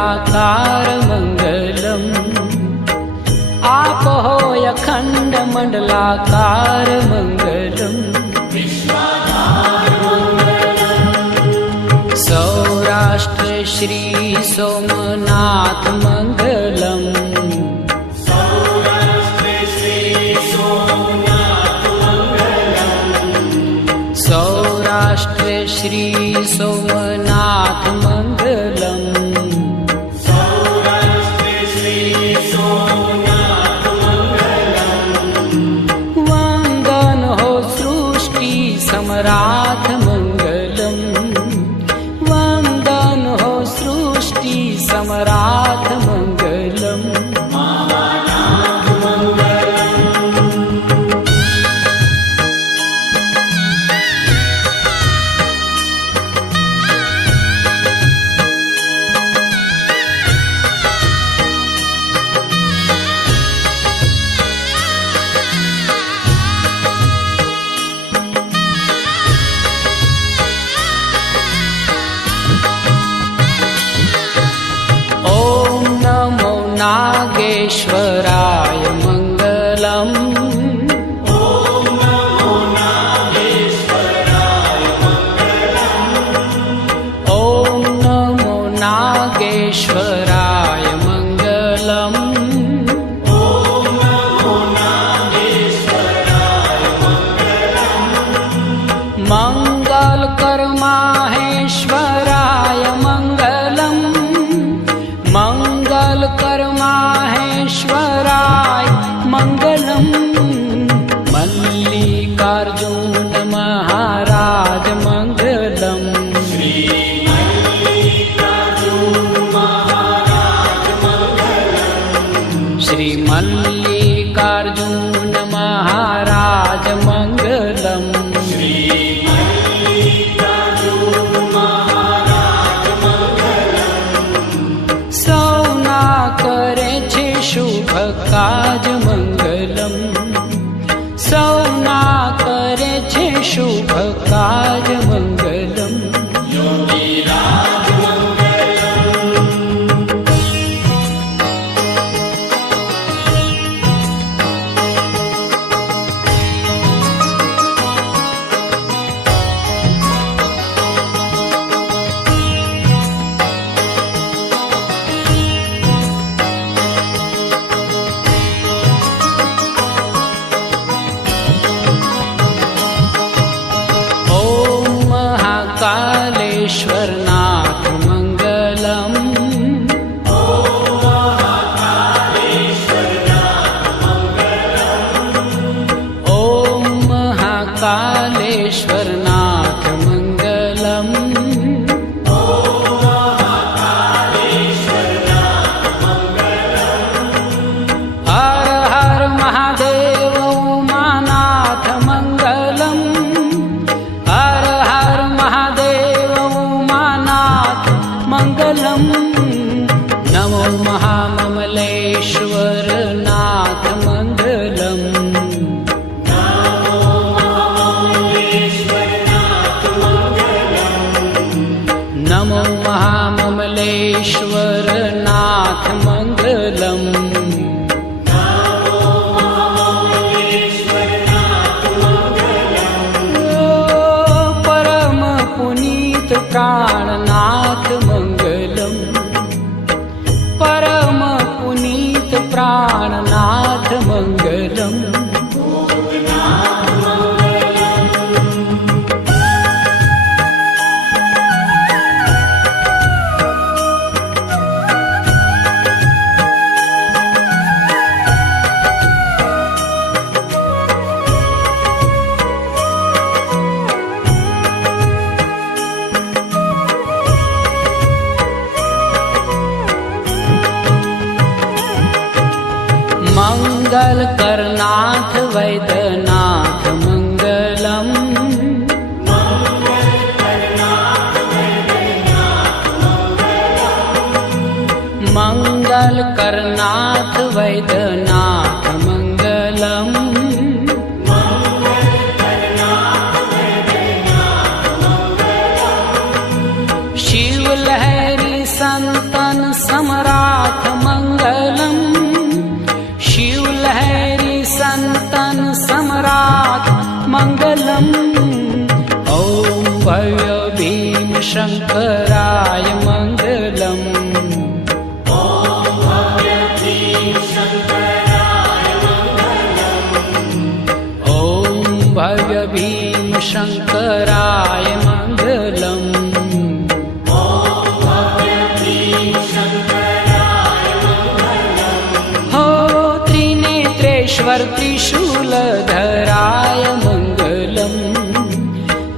मंडलाकार मंगलम। आप हो अखंड मंडलाकार मंगलम। सौराष्ट्र श्री सोमनाथ मंगलम। सौराष्ट्र श्री सोमनाथ मंगलम। वंदन हो सृष्टि सम्राट मंगलम। वंदन हो सृष्टि सम्राट मंगलम। नागेश्वराय मंगलम। ओम नमो नागेश्वराय मंगलम। ओम नमो नागेश्वराय मंगलम। ओम नमो नागेश्वराय मंगलम। मंगल कर माहेश्वराय मंगलम। मंगल कर माहेश्वराय मंगलम। मल्लिकार्जुन महाराज मंगलम। श्री मल्लिकार्जुन महाराज मंगलम। श्री मल्लिकार्जुन महाराज मंगलम। श्री मल्लिकार्जुन महाराज मंगलम। सौना करे छे शुभ काज मंगलम। सौना करे छे शुभ काज मंगलम। योगीराज मंगलम। कालेश्वरनाथ मंगलम। ओम महाकालेश्वरनाथ मंगलम। ओम महाकालेश्वरनाथ मंगलम। ओम महाकालेश्वरनाथ मंगलम। हर हर महादेव उमानाथ मंगलम। हर हर महादेव मंगलम। नमो महाममलेश्वर नाथ मंगलम। नमो महाममलेश्वर नाथ मंगलम। नमो महाममलेश्वर नाथ मंगलम। नमो महाममलेश्वर नाथ मंगलम। परम पुनीत प्राणनाथ मंगलम। परम पुनीत प्राणनाथ मंगलम। मंगल करनाथ वैद्यनाथ मंगलम। मंगल करनाथ वैद्यनाथ मंगलम। मंगल करनाथ वैद्यनाथ मंगलम। मंगल करनाथ वैद्यनाथ मंगलम। शिव लहरी संतन समराथ मंगलम, शिवलहरी संतन सम्राट मंगलम। ओम भव्य भीम शंकराय मंगलम, ओम भव्य भीम शंकराय मंगलम, ओम भव्य भीम शंकराय मंगलम। ओम भव्य भीम शंकराय मंगलम। हो त्रिनेत्रेश्वर त्रिशूलधराय मंगलम,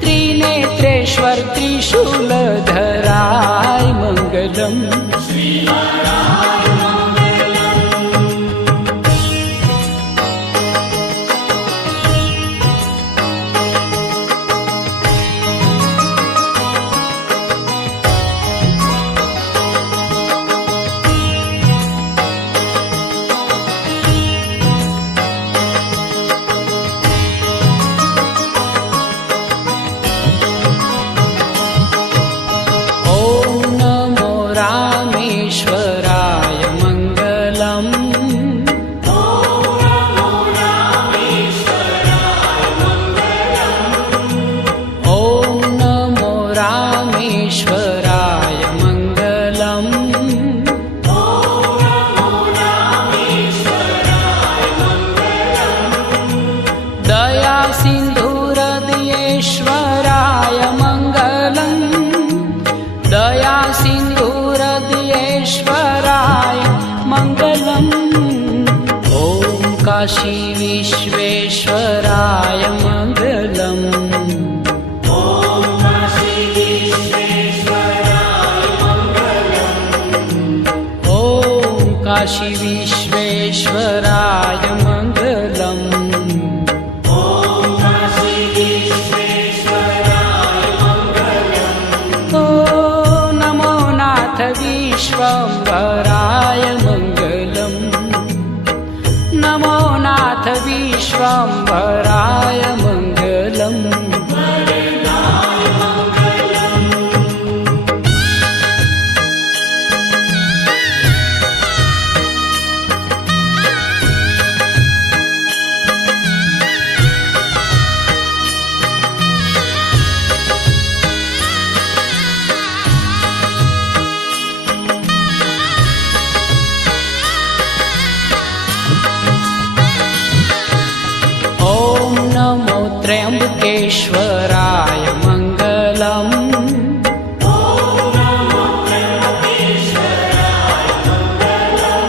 त्रिनेत्रेश्वर त्रिशूलधराय मंगलम। श्रीहराय मंगलम। ओम नमो रामेश्वराय मंगलम, ओम नमो रामेश्वराय मंगलम, ओम नमो रामेश्वराय मंगलम। ओम नमो रामेश्वराय मंगलम, दया सिंधुहृदयेश्वराय मंगलम, दया सिंधुहृदयेश्वराय मंगलम। ओम काशी विश्वेश्वराय मंगलम, ओम काशी विश्वेश्वराय मंगलम, ओम काशी विश्वेश्वराय मंगलम। ओम काशी विश्वेश्वराय मंगलम। ओ नमो नाथ विश्वम्भराय मंगलम, नमो नाथ विश्वम्भराय मंगलम। वरदाय मंगलम। ओम नमो त्र्यंबकेश्वराय मंगलम, ओम नमो त्र्यंबकेश्वराय मंगलम,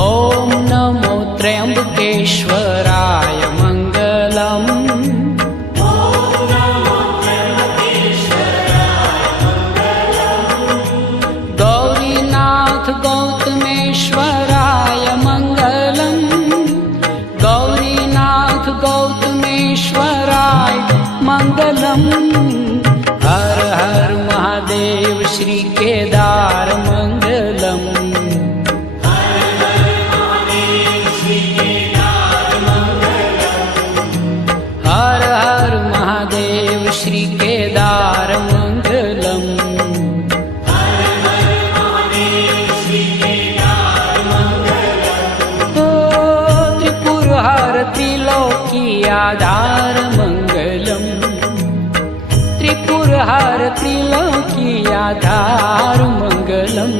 ओम नमो त्र्यंबकेश्वराय मंगलम। ओम नमो त्र्यंबकेश्वराय मंगलम, गौरीनाथ गौतमेश्वराय मंगलम, गौरीनाथ गौतमेश्वराय मंगलम। हर हर महादेव श्री केदार मंगलम, हर हर महादेव श्री केदार मंगलम, हर हर महादेव श्री केदार मंगलम। हर हर महादेव श्री केदार मंगलम। ओ त्रिपुरहर त्रिलोकी आधार मंगलम, त्रिपुरहर त्रिलोकी आधार मंगलम।